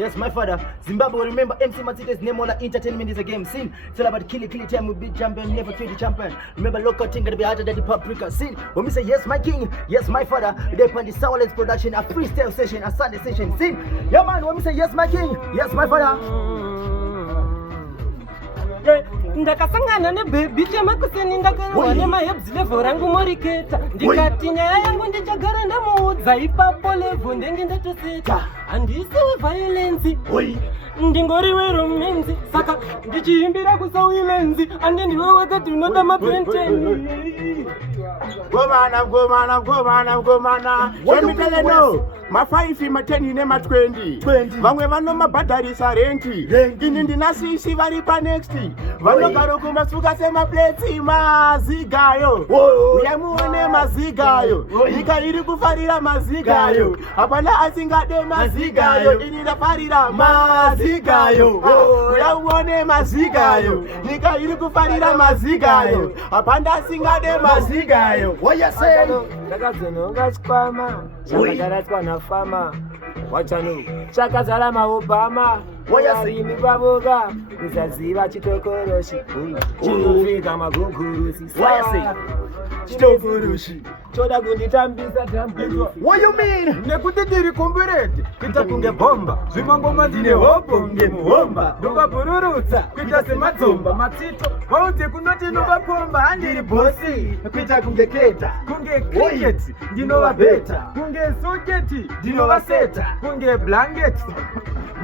yes, my father. Zimbabwe, remember MC Matite's name on entertainment is a game. Scene. It's all about kill time, we beat champion, never kill the champion. Remember, local thing gonna be harder than the paprika. Scene. When we say yes, my king, yes, my father, they plan the Sawilance production, a freestyle session, a Sunday session. Scene. Yeah, man, when we say yes, my king, yes, my father. Ndakasangana nebebi chemakuseni ndakarwa nemahebzi level rangu moriketa ndikati nyaya yangu ndichagara ndamuudza ipapo level ndenge ndatoseta handisiwe violence ndingori weromenzi saka ndichiimbira kuSawilance ande ndiwe wakati unoda mapenteni Gomana. Let me tell you no. Ma5 ma10 ne ma20 vamwe vano mabhadharisa renti ini ndinasisi vari panext vanogaro kumasuka semapleti mazigayo uyamuone mazigayo nyika iri kufarira mazigayo hapana asingade mazigayo ini ndafarira mazigayo uyamuone mazigayo nyika iri kufarira mazigayo hapana asingade mazigayo Woyaseni ndakadzononga chikwama chakadaratswa nafama wachano chakazara maobama wayasimi baboga usaziva chitokoroshi chinofika magungurusi chitokoroshi choda kunditambisa tambisa. What you mean? Nekuti tiri kumbureti kuita kunge bomba zvimangoma dzine hopo ngemuhomba ndokabhururutsa kuita semadzomba matsito wauti kunoti ndovapomba handiri bosi kuita kunge keta kunge kriketi ndinovabheta kunge soketi ndinovaseta kunge blanketi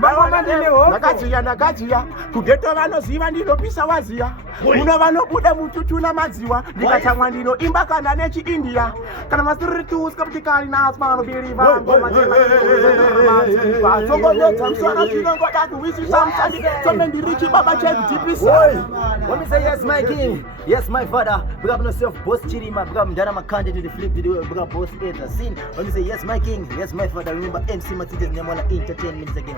mangoma ndine hopo. Ndakadziya kugeto vanoziva ndinopisa waziya uno vanobuda mututu namadziwa ndikatsamwa ndino imba kana nechiindia kana masirituska putikali nasmano biriva ngoma sokolodza msana chinongoda kuwisisa msandi some ndirichi baba chekutipisa. When we say yes, my king, yes, my father, we have no self boss chirima, we have Dana Makande to the flip to the we have boss theater scene. When we say yes, my king, yes, my father, remember MC Matite's name on entertainment again.